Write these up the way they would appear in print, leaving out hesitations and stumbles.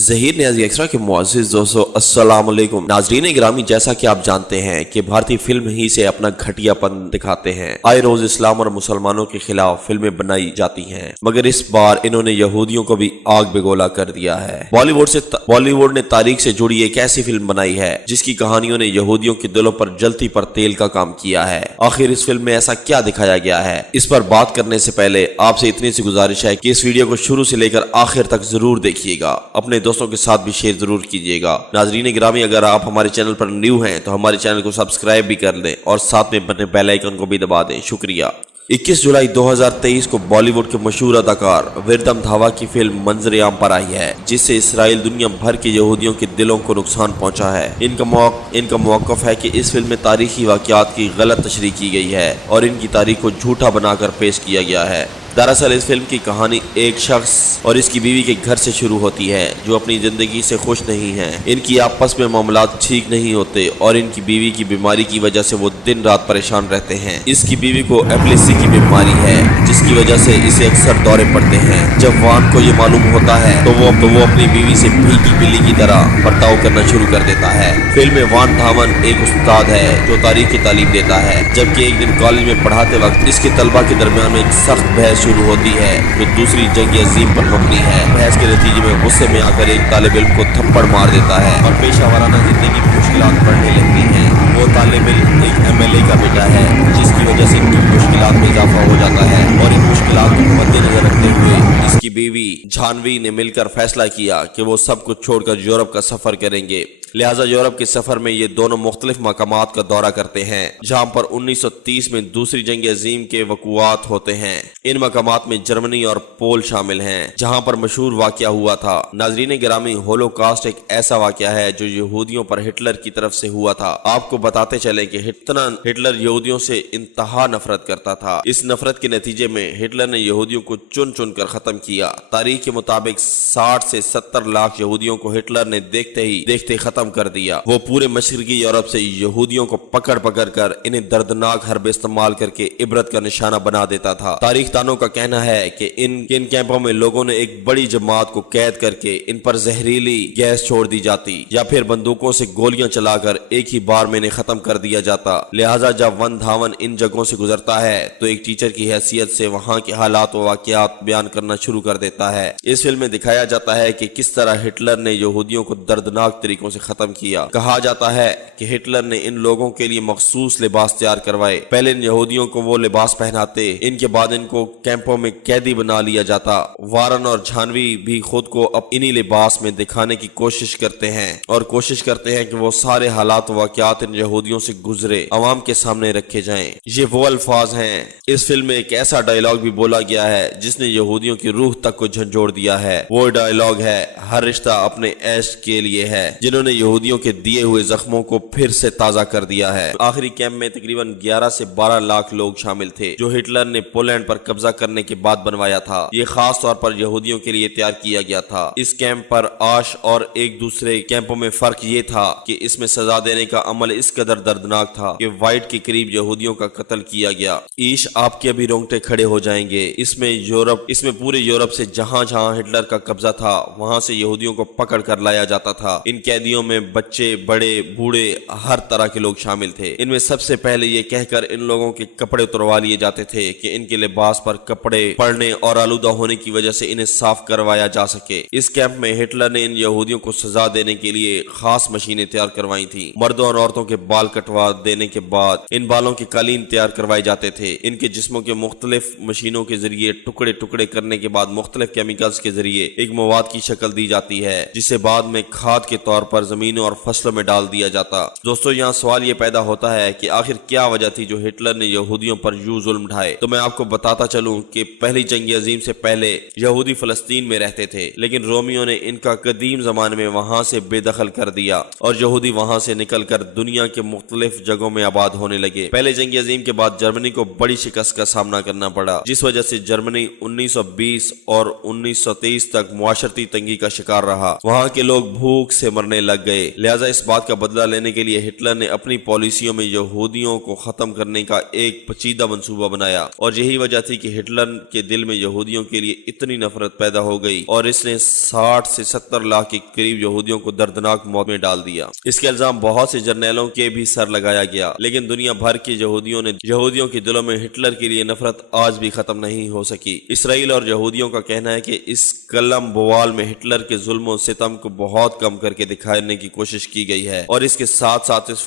Zaheer Niazi extra के मुअज़्ज़िज़ दोस्तों अस्सलाम वालेकुम। नाज़रीन ग्रामी, जैसा कि आप जानते हैं कि भारतीय फिल्म ही से अपना घटियापन दिखाते हैं। आए रोज इस्लाम और मुसलमानों के खिलाफ फिल्में बनाई जाती हैं, मगर इस बार इन्होंने यहूदियों को भी आग बेगोला कर दिया है। बॉलीवुड ने तारीख से जुड़ी एक ऐसी फिल्म बनाई है जिसकी कहानियों ने यहूदियों के दिलों पर जलती पर तेल का काम किया है। आखिर इस फिल्म में ऐसा क्या दिखाया गया है, इस पर बात करने से पहले आपसे इतनी सी गुजारिश है कि इस वीडियो को शुरू से लेकर आखिर तक जरूर देखिएगा, अपने दोस्तों के साथ भी शेयर जरूर कीजिएगा। नाजरीन गिरामी, अगर आप हमारे चैनल पर न्यू हैं तो हमारे चैनल को सब्सक्राइब भी कर लें और साथ में बने बेल आइकन को भी दबा दें। शुक्रिया। 21 जुलाई 2023 को बॉलीवुड के मशहूर अदाकार विरदम धावा की फिल्म मंजर आम पर आई है, जिससे इसराइल दुनिया भर के यहूदियों के दिलों को नुकसान पहुंचा है। इनका मौक़िफ़ है कि इस फिल्म में तारीखी वाक़यात की गलत तशरीह की गई है और इनकी तारीख को झूठा बनाकर पेश किया गया है। दरअसल इस फिल्म की कहानी एक शख्स और इसकी बीवी के घर से शुरू होती है जो अपनी जिंदगी से खुश नहीं है। इनकी आपस में मामलात ठीक नहीं होते और इनकी बीवी की बीमारी की वजह से वो दिन रात परेशान रहते हैं। इसकी बीवी को एपिलेप्सी की बीमारी है, जिसकी वजह से इसे अक्सर दौरे पड़ते हैं। जब वान को ये मालूम होता है तो वो अपनी बीवी से भीगी बिल्ली की तरह बर्ताव करना शुरू कर देता है। फिल्म में वान धावन एक उस्ताद है जो तारीख की तालीम देता है, जबकि एक दिन कॉलेज में पढ़ाते वक्त इसके तलबा के दरमियान एक सख्त बहस शुरू होती है जो दूसरी जंग अजीम पर मबनी है। बहस के नतीजे में गुस्से में आकर एक तालिब इल्म को थप्पड़ मार देता है और पेशा वाराना जिंदगी की मुश्किलात बढ़ने लगती हैं। वो तालिब इल्म एक MLA का बेटा है, जिसकी वजह से इनकी मुश्किलात में इजाफा हो जाता है और इन मुश्किलात को मद्देनजर रखते हुए इसकी बीवी जानवी ने मिलकर फैसला किया कि वो सब कुछ छोड़कर यूरोप का सफर करेंगे। लिहाजा यूरोप के सफर में ये दोनों मुख्तलिफ मकामात का दौरा करते हैं, जहां पर 1930 में दूसरी जंग अजीम के वक़ुआत होते हैं। इन मकामात में जर्मनी और पोल शामिल हैं, जहां पर मशहूर वाक़या हुआ था। नाजरीन गिरामी, होलोकॉस्ट एक ऐसा वाक़या है जो यहूदियों पर हिटलर की तरफ से हुआ था। आपको बताते चले कि हिटलर यहूदियों से इंतहा नफरत करता था। इस नफरत के नतीजे में हिटलर ने यहूदियों को चुन चुन कर खत्म किया। तारीख के मुताबिक 60 से 70 लाख यहूदियों को हिटलर ने देखते खत्म कर दिया। वो पूरे मशरकी यूरोप से यहूदियों को पकड़ कर इन्हें दर्दनाक हरब इस्तेमाल करके इबरत का निशाना बना देता था। तारीखदानों का कहना है कि इन कैंपों में लोगों ने एक बड़ी जमात को कैद करके इन पर जहरीली गैस छोड़ दी जाती या फिर बंदूकों से गोलियां चलाकर एक ही बार में इन्हें खत्म कर दिया जाता। लिहाजा जब वन धावन इन जगहों से गुजरता है तो एक टीचर की हैसियत से वहां के हालात व वाकयात बयान करना शुरू कर देता है। इस फिल्म में दिखाया जाता है कि किस तरह हिटलर ने यहूदियों को दर्दनाक तरीकों से खत्म किया। कहा जाता है कि हिटलर ने इन लोगों के लिए मखसूस लिबास तैयार करवाए। पहले इन यहूदियों को वो लिबास पहनाते, इनके बाद इनको कैंपों में कैदी बना लिया जाता। वारन और जानवी भी खुद को अब इन्हीं लिबास में दिखाने की कोशिश करते हैं और कोशिश करते हैं कि वो सारे हालात वाकयात इन यहूदियों से गुजरे अवाम के सामने रखे जाएं। ये वो अल्फाज हैं। इस फिल्म में एक ऐसा डायलॉग भी बोला गया है जिसने यहूदियों की रूह तक को झंझोड़ दिया है। वो डायलॉग है, हर रिश्ता अपने ऐश के लिए है, जिन्होंने यहूदियों के दिए हुए जख्मों को फिर से ताजा कर दिया है। आखिरी कैंप में तकरीबन 11 से 12 लाख लोग शामिल थे, जो हिटलर ने पोलैंड पर कब्जा करने के बाद बनवाया था। ये खास तौर पर यहूदियों के लिए तैयार किया गया था। इस कैंप पर आश और एक दूसरे कैंपों में फर्क ये था कि इसमें सजा देने का अमल इस कदर दर्दनाक था कि वाइट के करीब यहूदियों का कत्ल किया गया। ईश आपके अभी रोंगटे खड़े हो जाएंगे। इसमें पूरे यूरोप से जहां जहां हिटलर का कब्जा था वहां से यहूदियों को पकड़ कर लाया जाता था। इन कैदियों में बच्चे, बड़े, बूढ़े, हर तरह के लोग शामिल थे। इनमें सबसे पहले ये कहकर इन लोगों के कपड़े उतरवा लिए जाते थे कि इनके लिबास पर कपड़े पड़ने और आलूदा होने की वजह से इन्हें साफ करवाया जा सके। इस कैंप में हिटलर ने इन यहूदियों को सजा देने के लिए खास मशीनें तैयार करवाई थी। मर्दों और औरतों के बाल कटवा देने के बाद इन बालों के कालीन तैयार करवाए जाते थे। इनके जिस्मों के मुख्तलिफ मशीनों के जरिए टुकड़े टुकड़े करने के बाद मुख्तलिफ केमिकल्स के जरिए एक मवाद की शक्ल दी जाती है, जिसे बाद में खाद के तौर पर जमीनों और फसलों में डाल दिया जाता। दोस्तों, यहाँ सवाल ये पैदा होता है कि आखिर क्या वजह थी जो हिटलर ने यहूदियों पर यूं जुल्म ढाए। तो मैं आपको बताता चलूं कि पहली जंग अजीम से पहले यहूदी फलस्तीन में रहते थे, लेकिन रोमियो ने इनका कदीम जमाने में वहां से बेदखल कर दिया और यहूदी वहां से निकल कर दुनिया के मुख्तलिफ जगहों में आबाद होने लगे। पहले जंग अजीम के बाद जर्मनी को बड़ी शिकस्त का सामना करना पड़ा, जिस वजह से जर्मनी 1920 और 1923 तक मुआशरती तंगी का शिकार रहा। वहां के लोग भूख से मरने लग لگ گئے، لہٰذا اس بات کا بدلہ لینے کے لیے ہٹلر نے اپنی پالیسیوں میں یہودیوں کو ختم کرنے کا ایک پیچیدہ منصوبہ بنایا، اور یہی وجہ تھی کہ ہٹلر کے دل میں یہودیوں کے لیے اتنی نفرت پیدا ہو گئی اور اس نے 60 سے 70 لاکھ کے قریب یہودیوں کو دردناک موت میں ڈال دیا۔ اس کے الزام بہت سے جرنیلوں کے بھی سر لگایا گیا، لیکن دنیا بھر کے یہودیوں کے دلوں میں ہٹلر کے لیے نفرت آج بھی ختم نہیں ہو سکی۔ اسرائیل اور یہودیوں کا کہنا ہے کہ اس قلم بوال میں ہٹلر کے ظلم و ستم کو بہت کم کر کے دکھانے کی کوشش کی گئی ہے، اور اس کے ساتھ ساتھ اس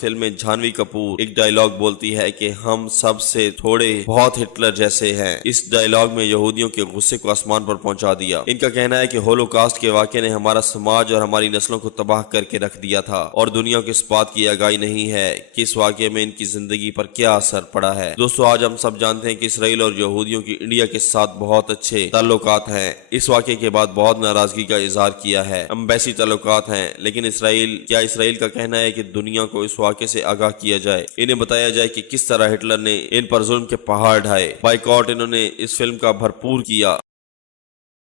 فلم میں جھانوی کپور ایک ڈائیلاگ بولتی ہے کہ ہم سب سے تھوڑے بہت ہٹلر جیسے ہیں۔ اس ڈائیلاگ میں یہودیوں کے غصے کو آسمان پر پہنچا دیا۔ ان کا کہنا ہے کہ ہولوکاسٹ کے واقعے نے ہمارا سماج اور ہماری نسلوں کو تباہ کر کے رکھ دیا تھا، اور دنیا کو اس بات کی آگاہی نہیں ہے کہ اس واقعے میں ان کی زندگی پر کیا اثر پڑا ہے۔ دوستو، آج ہم سب جانتے ہیں کہ اسرائیل اور یہودیوں کی انڈیا کے ساتھ بہت اچھے تعلقات ہیں۔ اس واقعے کے بعد بہت ناراضگی کا اظہار کیا ہے، امبیسی تعلقات ہیں، لیکن اسرائیل کا کہنا ہے کہ دنیا کو اس واقعے سے آگاہ کیا جائے، انہیں بتایا جائے کہ کس طرح ہٹلر نے ان پر ظلم کے پہاڑ ڈھائے۔ بائیکاٹ انہوں نے اس فلم کا بھرپور کیا۔